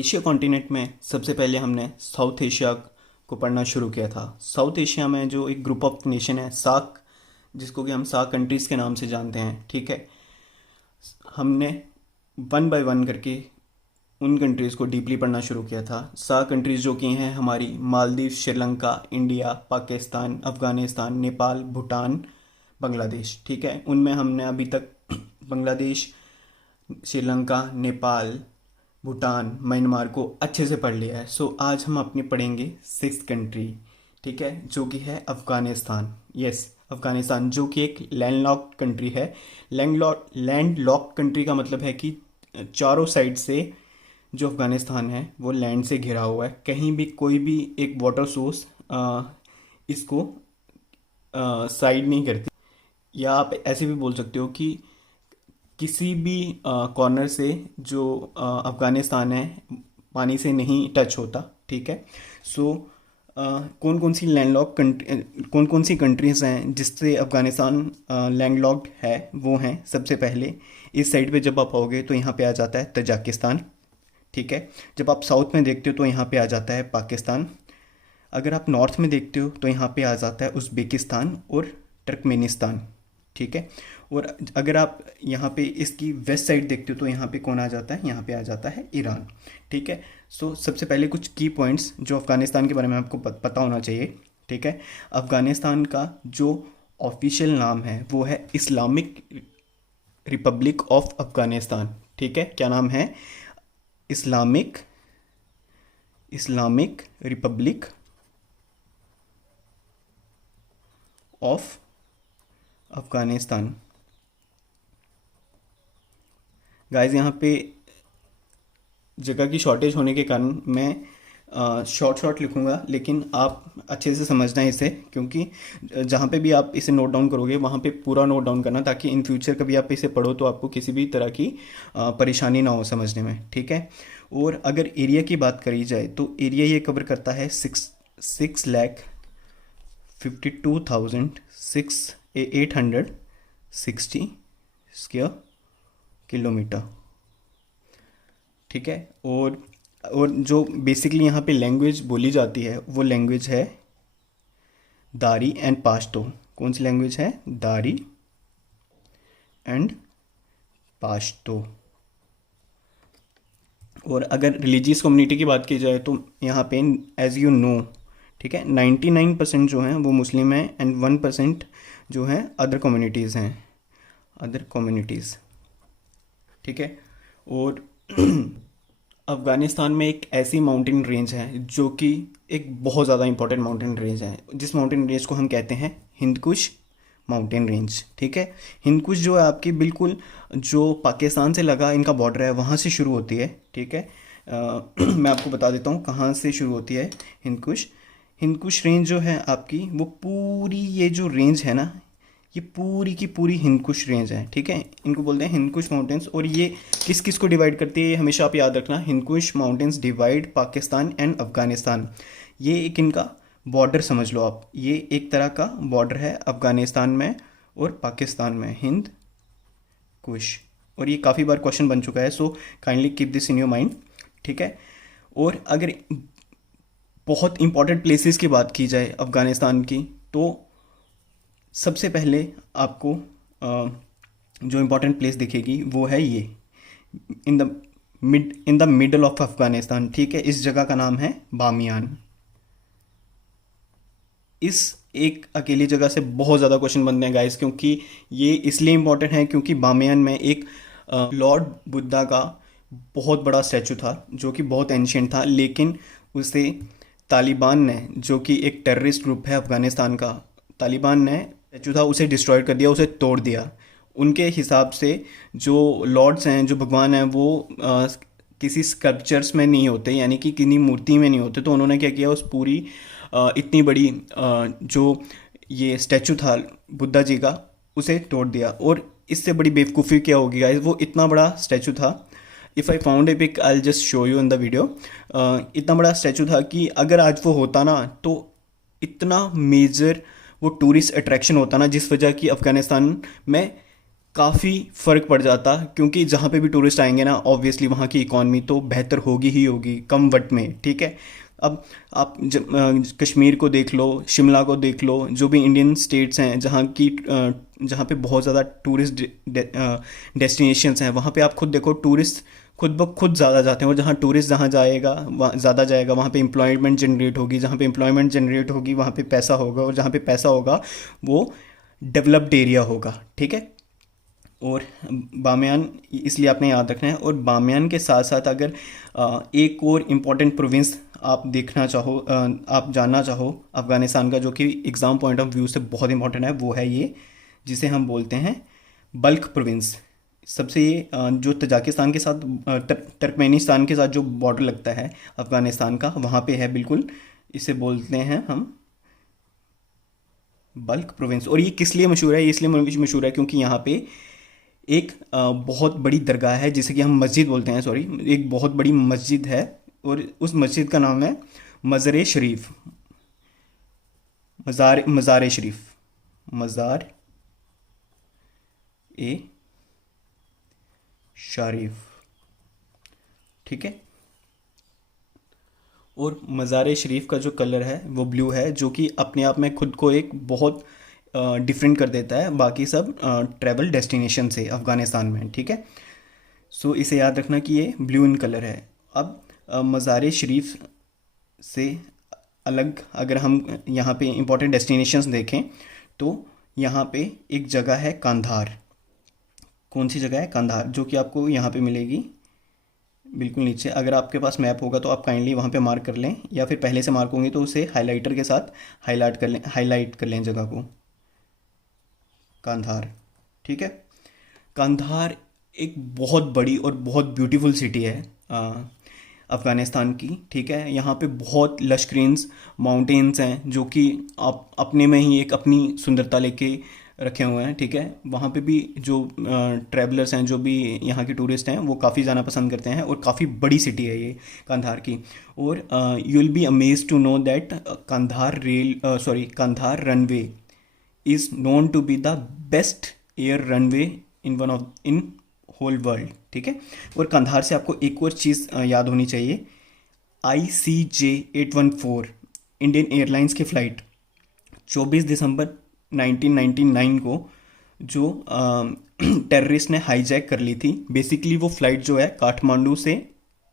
Asia continent में सबसे पहले हमने साउथ एशिया को पढ़ना शुरू किया था। साउथ एशिया में जो एक ग्रुप ऑफ नेशन है सार्क, जिसको कि हम सार्क कंट्रीज़ के नाम से जानते हैं, ठीक है। हमने वन बाय वन करके उन कंट्रीज़ को डीपली पढ़ना शुरू किया था। सार्क कंट्रीज़ जो कि हैं हमारी मालदीव, श्रीलंका, इंडिया, पाकिस्तान, अफ़गानिस्तान, नेपाल, भूटान, बांग्लादेश, ठीक है। उनमें हमने अभी तक बांग्लादेश, श्रीलंका, नेपाल, भूटान, म्यांमार को अच्छे से पढ़ लिया है। सो आज हम अपनी पढ़ेंगे सिक्स कंट्री, ठीक है, जो कि है अफ़गानिस्तान। यस, अफ़गानिस्तान जो कि एक लैंडलॉक्ड कंट्री है। लैंडलॉक्ड कंट्री का मतलब है कि चारों साइड से जो अफ़गानिस्तान है वो लैंड से घिरा हुआ है। कहीं भी कोई भी एक वाटर सोर्स इसको साइड नहीं करती। या आप ऐसे भी बोल सकते हो कि किसी भी कॉर्नर से जो अफ़गानिस्तान है पानी से नहीं टच होता, ठीक है। सो कौन कौन सी कंट्रीज़ हैं जिससे अफ़गानिस्तान लैंडलॉक्ड है, वो हैं सबसे पहले इस साइड पे जब आप आओगे तो यहाँ पे आ जाता है तजाकिस्तान, ठीक है। जब आप साउथ में देखते हो तो यहाँ पे आ जाता है पाकिस्तान। अगर आप नॉर्थ में देखते हो तो यहाँ पे आ जाता है उज़्बेकिस्तान और तुर्कमेनिस्तान, ठीक है। और अगर आप यहाँ पे इसकी वेस्ट साइड देखते हो तो यहाँ पे कौन आ जाता है, यहाँ पे आ जाता है ईरान, ठीक है। सो सबसे पहले कुछ की पॉइंट्स जो अफ़गानिस्तान के बारे में आपको पता होना चाहिए, ठीक है। अफ़गानिस्तान का जो ऑफिशियल नाम है वो है इस्लामिक रिपब्लिक ऑफ अफ़गानिस्तान, ठीक है। क्या नाम है? Islamic Republic of Afghanistan. Guys, यहाँ पे जगह की शॉर्टेज होने के कारण मैं शॉर्ट लिखूँगा, लेकिन आप अच्छे से समझना है इसे, क्योंकि जहाँ पे भी आप इसे नोट डाउन करोगे वहाँ पे पूरा नोट डाउन करना, ताकि इन फ्यूचर कभी आप इसे पढ़ो तो आपको किसी भी तरह की परेशानी ना हो समझने में, ठीक है। और अगर एरिया की बात करी जाए तो एरिया ये कवर करता है 6,52,860 स्क्वायर किलोमीटर, ठीक है। और जो बेसिकली यहाँ पे लैंग्वेज बोली जाती है वो लैंग्वेज है दारी एंड पाश्तो। कौन सी लैंग्वेज है? दारी एंड पाश्तो। और अगर रिलीजियस कम्युनिटी की बात की जाए तो यहाँ पे एज यू नो, ठीक है, 99% जो हैं वो मुस्लिम हैं एंड 1% जो हैं अदर कम्युनिटीज़ हैं, अदर कम्युनिटीज़, ठीक है। और अफ़गानिस्तान में एक ऐसी माउंटेन रेंज है जो कि एक बहुत ज़्यादा इंपॉर्टेंट माउंटेन रेंज है, जिस माउंटेन रेंज को हम कहते हैं हिंदकुश माउंटेन रेंज, ठीक है। हिंदकुश जो है आपकी बिल्कुल जो पाकिस्तान से लगा इनका बॉर्डर है वहाँ से शुरू होती है, ठीक है। मैं आपको बता देता हूँ कहाँ से शुरू होती है हिंदकुश रेंज जो है आपकी, वो पूरी ये जो रेंज है ना, ये पूरी की पूरी हिंदकुश रेंज है, ठीक है। इनको बोलते हैं हिंदकुश माउंटेन्स। और ये किस किस को डिवाइड करती है ये हमेशा आप याद रखना। Hindu Kush mountains divide Pakistan and Afghanistan. ये एक इनका बॉर्डर समझ लो आप, ये एक तरह का बॉर्डर है अफ़गानिस्तान में और पाकिस्तान में, हिंद कुश। और ये काफ़ी बार क्वेश्चन बन चुका है, so kindly keep this in your mind, ठीक है। और अगर बहुत इंपॉर्टेंट प्लेसेस की बात की जाए अफ़गानिस्तान की, तो सबसे पहले आपको जो इम्पोर्टेंट प्लेस दिखेगी वो है ये in the middle of Afghanistan, ठीक है। इस जगह का नाम है बामियान। इस एक अकेली जगह से बहुत ज़्यादा क्वेश्चन बनते हैं गाइस, क्योंकि ये इसलिए इम्पोर्टेंट है क्योंकि बामियान में एक लॉर्ड बुद्धा का बहुत बड़ा स्टैचू था जो कि बहुत एंशियंट था, लेकिन उसे तालिबान ने, जो कि एक टेररिस्ट ग्रुप है अफ़गानिस्तान का, तालिबान ने स्टैचू था उसे डिस्ट्रॉय कर दिया, उसे तोड़ दिया। उनके हिसाब से जो लॉर्ड्स हैं, जो भगवान हैं, वो किसी स्कल्पचर्स में नहीं होते, यानी कि किसी मूर्ति में नहीं होते। तो उन्होंने क्या किया, उस पूरी इतनी बड़ी जो ये स्टैचू था बुद्धा जी का, उसे तोड़ दिया। और इससे बड़ी बेवकूफ़ी क्या होगी गाइस, वो इतना बड़ा स्टैचू था। If I found a pic I will just show you in the video. इतना बड़ा स्टैचू था कि अगर आज वो होता ना तो इतना मेजर वो टूरिस्ट अट्रैक्शन होता ना, जिस वजह की अफ़गानिस्तान में काफ़ी फ़र्क पड़ जाता, क्योंकि जहाँ पे भी टूरिस्ट आएंगे ना, ऑब्वियसली वहाँ की इकॉनमी तो बेहतर होगी ही होगी कम वक्त में, ठीक है। अब आप कश्मीर को देख लो, शिमला को देख लो, जो भी इंडियन स्टेट्स हैं जहाँ पे बहुत ज़्यादा टूरिस्ट डेस्टिनेशंस हैं, वहाँ पे आप खुद देखो, टूरिस्ट खुद ब खुद ज़्यादा जाते हैं। और जहाँ टूरिस्ट जहाँ जाएगा वहाँ ज़्यादा जाएगा, वहाँ पे एम्प्लॉयमेंट जनरेट होगी, जहाँ पे एम्प्लॉयमेंट जनरेट होगी वहाँ पे पैसा होगा, और जहाँ पे पैसा होगा वो डेवलप्ड एरिया होगा, ठीक है। और बामियान इसलिए आपने याद रखना है। और बामियान के साथ साथ अगर एक और इम्पॉर्टेंट प्रोविंस आप देखना चाहो, आप जानना चाहो अफ़गानिस्तान का, जो कि एग्ज़ाम पॉइंट ऑफ व्यू से बहुत इंपॉर्टेंट है, वो है ये, जिसे हम बोलते हैं बल्ख प्रोविंस। सबसे ये जो तजाकिस्तान के साथ तुर्कमेनिस्तान के साथ जो बॉर्डर लगता है अफ़गानिस्तान का, वहाँ पे है बिल्कुल। इसे बोलते हैं हम बल्ख प्रोविंस। और ये किस लिए मशहूर है? ये इसलिए मशहूर है क्योंकि यहाँ पे एक बहुत बड़ी दरगाह है, जिसे कि हम मस्जिद बोलते हैं, सॉरी, एक बहुत बड़ी मस्जिद है, और उस मस्जिद का नाम है मज़ार शरीफ, मज़ार शरीफ, मज़ार ए शरीफ, ठीक है। और मज़ार शरीफ का जो कलर है वो ब्लू है, जो कि अपने आप में खुद को एक बहुत डिफरेंट कर देता है बाकी सब ट्रैवल डेस्टिनेशन से अफ़गानिस्तान में, ठीक है। सो इसे याद रखना कि ये ब्लू इन कलर है। अब मज़ार शरीफ से अलग अगर हम यहाँ पे इंपॉर्टेंट डेस्टिनेशंस देखें, तो यहाँ पे एक जगह है कांधार। कौन सी जगह है? कांधार, जो कि आपको यहाँ पे मिलेगी बिल्कुल नीचे। अगर आपके पास मैप होगा तो आप काइंडली वहाँ पे मार्क कर लें, या फिर पहले से मार्क होंगे तो उसे हाइलाइटर के साथ हाईलाइट कर लें जगह को। कांधार, ठीक है। कांधार एक बहुत बड़ी और बहुत ब्यूटीफुल सिटी है अफ़गानिस्तान की, ठीक है। यहाँ पे बहुत लश ग्रीन्स माउंटेन्स हैं, जो कि आप अपने में ही एक अपनी सुंदरता लेके रखे हुए हैं, ठीक है। वहाँ पे भी जो ट्रैवलर्स हैं, जो भी यहाँ के टूरिस्ट हैं, वो काफ़ी जाना पसंद करते हैं, और काफ़ी बड़ी सिटी है ये कांधार की। और you will be amazed to know that Kandahar runway is known to be the best air runway in whole world, ठीक है। और कंधार से आपको एक और चीज़ याद होनी चाहिए, ICJ814 इंडियन एयरलाइंस की फ़्लाइट 24 दिसंबर 1999 को जो टेररिस्ट ने हाईजैक कर ली थी। बेसिकली वो फ़्लाइट जो है काठमांडू से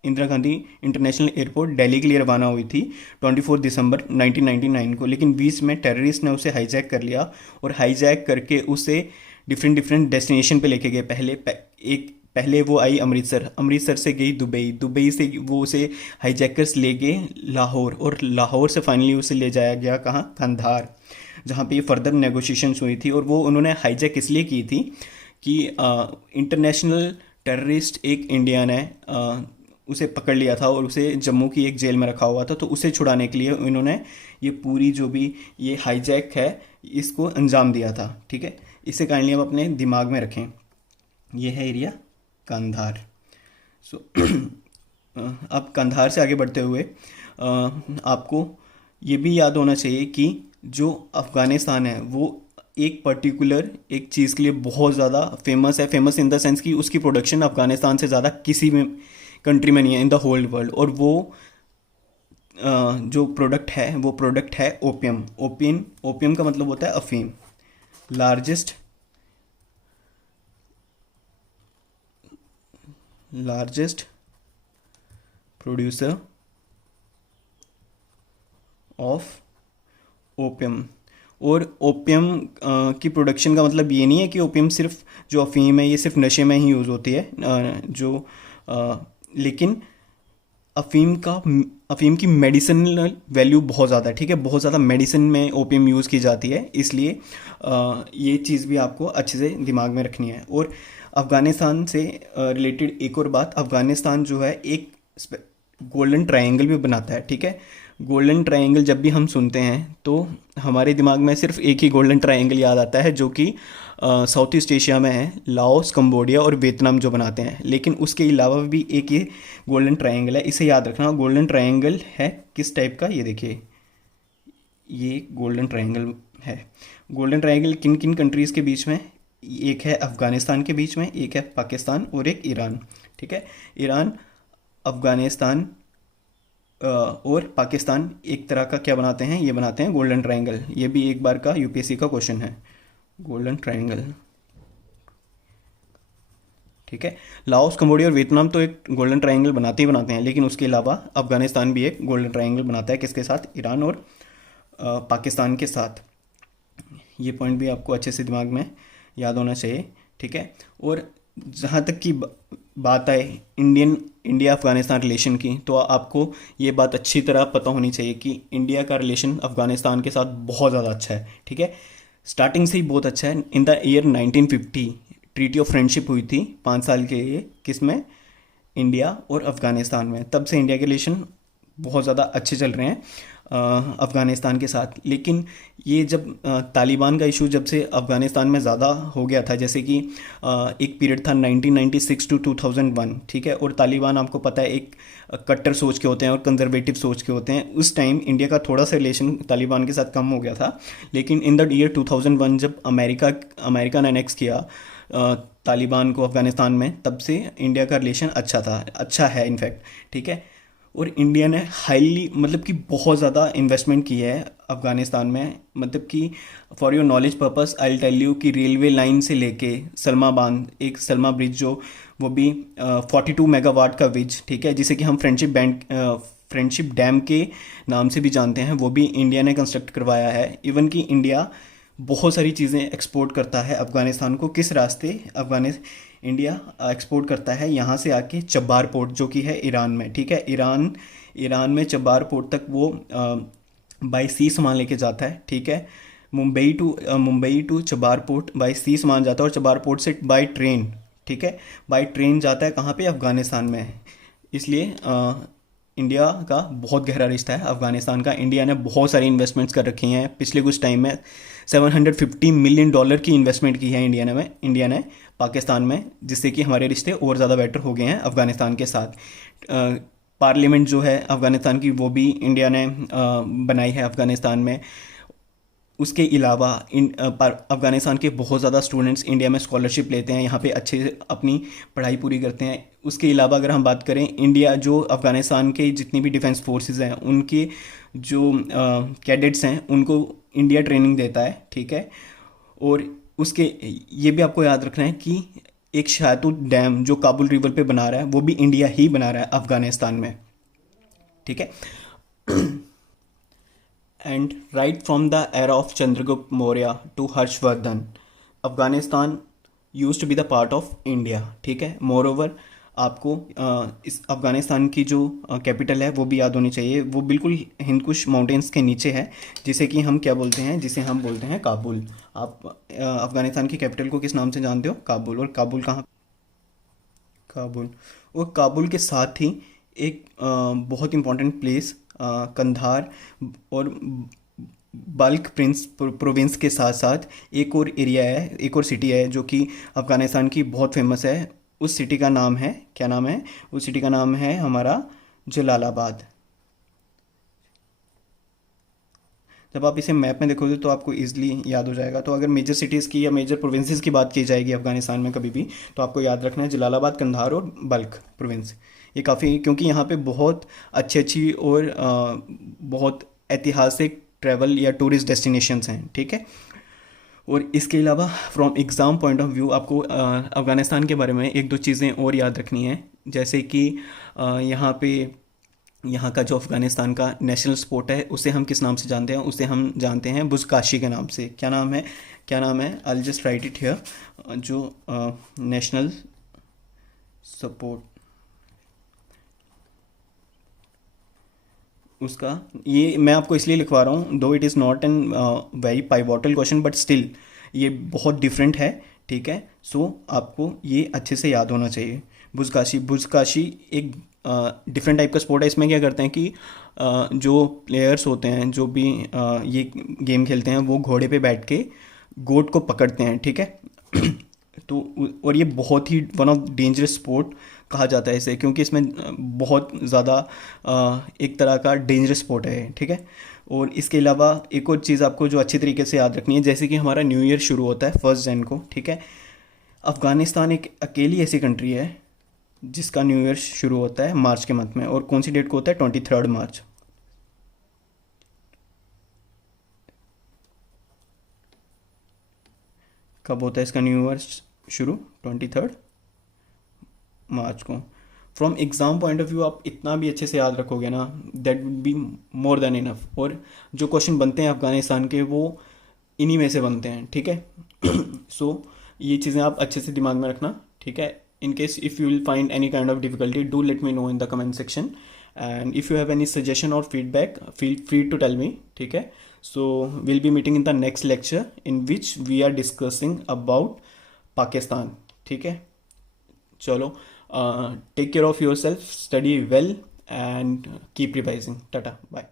इंदिरा गांधी इंटरनेशनल एयरपोर्ट दिल्ली के लिए रवाना हुई थी 24 दिसंबर 1999 को, लेकिन बीच में टेररिस्ट ने उसे हाईजैक कर लिया, और हाईजैक करके उसे डिफरेंट डेस्टिनेशन पे लेके गए। पहले वो आई अमृतसर, अमृतसर से गई दुबई, दुबई से वो उसे हाईजैकर्स ले गए लाहौर, और लाहौर से फाइनली उसे ले जाया गया कहाँ? कंधार, जहाँ पे ये फर्दर नेगोशिएशंस हुई थी। और वो उन्होंने हाईजैक इसलिए की थी कि इंटरनेशनल टेररिस्ट एक इंडियन है, उसे पकड़ लिया था और उसे जम्मू की एक जेल में रखा हुआ था, तो उसे छुड़ाने के लिए उन्होंने ये पूरी जो भी ये हाईजैक है इसको अंजाम दिया था, ठीक है। इसे काइंडली आप अपने दिमाग में रखें। ये है एरिया कंधार। सो अब कंधार से आगे बढ़ते हुए आपको ये भी याद होना चाहिए कि जो अफ़गानिस्तान है वो एक पर्टिकुलर एक चीज़ के लिए बहुत ज़्यादा फेमस है। फेमस इन द सेंस कि उसकी प्रोडक्शन अफ़गानिस्तान से ज़्यादा किसी भी कंट्री में नहीं है इन द होल वर्ल्ड। और वो जो प्रोडक्ट है वो प्रोडक्ट है ओपियम। ओपियम का मतलब होता है अफीम। Largest producer of opium. और ओपियम की प्रोडक्शन का मतलब ये नहीं है कि ओपियम सिर्फ जो अफीम है ये सिर्फ नशे में ही यूज़ होती है, लेकिन अफीम की मेडिसिनल वैल्यू बहुत ज़्यादा है, ठीक है। बहुत ज़्यादा मेडिसिन में ओपियम यूज़ की जाती है, इसलिए ये चीज़ भी आपको अच्छे से दिमाग में रखनी है। और अफ़गानिस्तान से रिलेटेड एक और बात, अफ़गानिस्तान जो है एक गोल्डन ट्रायंगल भी बनाता है, ठीक है। गोल्डन ट्रायंगल जब भी हम सुनते हैं तो हमारे दिमाग में सिर्फ एक ही गोल्डन ट्रायंगल याद आता है, जो कि साउथ ईस्ट एशिया में है, लाओस, कंबोडिया और वियतनाम जो बनाते हैं। लेकिन उसके अलावा भी एक ये गोल्डन ट्रायंगल है, इसे याद रखना। गोल्डन ट्रायंगल है किस टाइप का, ये देखिए, ये गोल्डन ट्रायंगल है। गोल्डन ट्रायंगल किन किन कंट्रीज़ के बीच में? एक है अफ़गानिस्तान के बीच में, एक है पाकिस्तान और एक ईरान। ठीक है, ईरान, अफ़गानिस्तान और पाकिस्तान एक तरह का क्या बनाते हैं, ये बनाते हैं गोल्डन ट्रायंगल। ये भी एक बार का यूपीएससी का क्वेश्चन है, गोल्डन ट्रायंगल। ठीक है, लाओस, कंबोडिया और वियतनाम तो एक गोल्डन ट्रायंगल बनाते ही बनाते हैं, लेकिन उसके अलावा अफगानिस्तान भी एक गोल्डन ट्रायंगल बनाता है, किसके साथ, ईरान और पाकिस्तान के साथ। ये पॉइंट भी आपको अच्छे से दिमाग में याद होना चाहिए। ठीक है, और जहाँ तक की बात आए इंडिया अफ़गानिस्तान रिलेशन की, तो आपको ये बात अच्छी तरह पता होनी चाहिए कि इंडिया का रिलेशन अफ़गानिस्तान के साथ बहुत ज़्यादा अच्छा है। ठीक है, स्टार्टिंग से ही बहुत अच्छा है। In the year 1950 treaty of friendship हुई थी 5 साल के लिए, किसमें, इंडिया और अफ़गानिस्तान में। तब से इंडिया के रिलेशन बहुत ज़्यादा अच्छे चल रहे हैं अफ़गानिस्तान के साथ। लेकिन ये जब तालिबान का इशू जब से अफ़गानिस्तान में ज़्यादा हो गया था, जैसे कि एक पीरियड था 1996 टू 2001, ठीक है, और तालिबान आपको पता है एक कट्टर सोच के होते हैं और कंजर्वेटिव सोच के होते हैं। उस टाइम इंडिया का थोड़ा सा रिलेशन तालिबान के साथ कम हो गया था। लेकिन इन द ईयर 2001 जब अमेरिका ने अनेक्स किया तालिबान को अफ़गानिस्तान में, तब से इंडिया का रिलेशन अच्छा है इनफैक्ट। ठीक है, और इंडिया ने हाईली मतलब कि बहुत ज़्यादा इन्वेस्टमेंट की है अफ़गानिस्तान में। मतलब कि for your knowledge purpose I will tell you कि रेलवे लाइन से लेके सलमा बांध, एक सलमा ब्रिज जो वो भी 42 मेगावाट का ब्रिज, ठीक है, जिसे कि हम फ्रेंडशिप डैम के नाम से भी जानते हैं, वो भी इंडिया ने कंस्ट्रक्ट करवाया है। इवन कि इंडिया बहुत सारी चीज़ें एक्सपोर्ट करता है अफ़गानिस्तान को। किस रास्ते इंडिया एक्सपोर्ट करता है, यहाँ से आके चब्बार पोर्ट जो कि है ईरान में। ठीक है, ईरान में चब्बार पोर्ट तक वो बाई सी सामान लेके जाता है। ठीक है, मुंबई टू चब्बार पोर्ट बाई सी सामान जाता है, और चब्बार पोर्ट से बाई ट्रेन, ठीक है, बाई ट्रेन जाता है कहाँ पे, अफ़गानिस्तान में। इसलिए इंडिया का बहुत गहरा रिश्ता है अफ़गानिस्तान का। इंडिया ने बहुत सारी इन्वेस्टमेंट्स कर रखी हैं पिछले कुछ टाइम में। $750 मिलियन की इन्वेस्टमेंट की है इंडिया ने पाकिस्तान में, जिससे कि हमारे रिश्ते और ज़्यादा बेटर हो गए हैं अफ़गानिस्तान के साथ। पार्लियामेंट जो है अफ़गानिस्तान की, वो भी इंडिया ने बनाई है अफ़गानिस्तान में। उसके अलावा अफ़गानिस्तान के बहुत ज़्यादा स्टूडेंट्स इंडिया में स्कॉलरशिप लेते हैं, यहाँ पे अच्छे से अपनी पढ़ाई पूरी करते हैं। उसके अलावा अगर हम बात करें, इंडिया जो अफ़गानिस्तान के जितनी भी डिफेंस फोर्सेस हैं, उनके जो कैडेट्स हैं, उनको इंडिया ट्रेनिंग देता है। ठीक है, और उसके ये भी आपको याद रखना है कि एक शाहतूत डैम जो काबुल रिवर पे बना रहा है, वो भी इंडिया ही बना रहा है अफ़गानिस्तान में। ठीक है, and right from the era of Chandragupta Maurya to Harshavardhan, Afghanistan used to be the part of India. ठीक है, मोर ओवर आपको इस अफ़गानिस्तान की जो कैपिटल है वो भी याद होनी चाहिए। वो बिल्कुल हिंदकुश माउंटेन्स के नीचे है, जिसे कि हम क्या बोलते हैं, जिसे हम बोलते हैं काबुल। आप अफ़गानिस्तान की कैपिटल को किस नाम से जानते हो, काबुल। और काबुल कहाँ, काबुल, और काबुल के साथ ही एक बहुत इंपॉर्टेंट प्लेस कंधार और बल्क प्रोविंस के साथ साथ एक और एरिया है, एक और सिटी है जो कि अफ़गानिस्तान की बहुत फेमस है। उस सिटी का नाम है, क्या नाम है, उस सिटी का नाम है हमारा जलालाबाद। जब आप इसे मैप में देखोगे तो आपको ईजिली याद हो जाएगा। तो अगर मेजर सिटीज़ की या मेजर प्रोविंसेस की बात की जाएगी अफ़गानिस्तान में कभी भी, तो आपको याद रखना है जलालाबाद, कंधार और बल्क प्रोविंस। ये काफ़ी, क्योंकि यहाँ पे बहुत अच्छी और बहुत ऐतिहासिक ट्रैवल या टूरिस्ट डेस्टिनेशंस हैं। ठीक है, और इसके अलावा from exam point of view आपको अफ़गानिस्तान के बारे में एक दो चीज़ें और याद रखनी है। जैसे कि यहाँ का जो अफ़गानिस्तान का नेशनल स्पोर्ट है, उसे हम किस नाम से जानते हैं, उसे हम जानते हैं बुज़काशी के नाम से। क्या नाम है, I just right it here, जो नेशनल सपोर्ट उसका, ये मैं आपको इसलिए लिखवा रहा हूँ, दो it is not an very pivotal question, but still ये बहुत डिफरेंट है। ठीक है, सो आपको ये अच्छे से याद होना चाहिए। बुज़काशी एक डिफरेंट टाइप का स्पोर्ट है। इसमें क्या करते हैं कि जो प्लेयर्स होते हैं, जो भी ये गेम खेलते हैं, वो घोड़े पे बैठ के गोट को पकड़ते हैं। ठीक है, तो और ये बहुत ही वन ऑफ डेंजरस स्पोर्ट कहा जाता है इसे, क्योंकि इसमें बहुत ज़्यादा एक तरह का डेंजरस स्पोर्ट है। ठीक है, और इसके अलावा एक और चीज़ आपको जो अच्छी तरीके से याद रखनी है, जैसे कि हमारा न्यू ईयर शुरू होता है 1 जनवरी को। ठीक है, अफ़गानिस्तान एक अकेली ऐसी कंट्री है जिसका न्यू ईयर शुरू होता है मार्च के मंथ में, और कौन सी डेट को होता है? 23 मार्च। कब होता है इसका न्यू ईयर शुरू? 23 मार्च को। From exam point of view आप इतना भी अच्छे से याद रखोगे ना, that would be more than enough. और जो क्वेश्चन बनते हैं अफ़गानिस्तान के वो इन्हीं में से बनते हैं, ठीक है। सो ये चीज़ें आप अच्छे से दिमाग में रखना, ठीक है। In case if you will find any kind of difficulty, do let me know in the comment section, and if you have any suggestion और feedback, feel free to tell me, ठीक है। So will be meeting in the next lecture in which we are discussing about Pakistan, ठीक है। चलो, take care of your self, study well, and keep revising. टाटा, bye.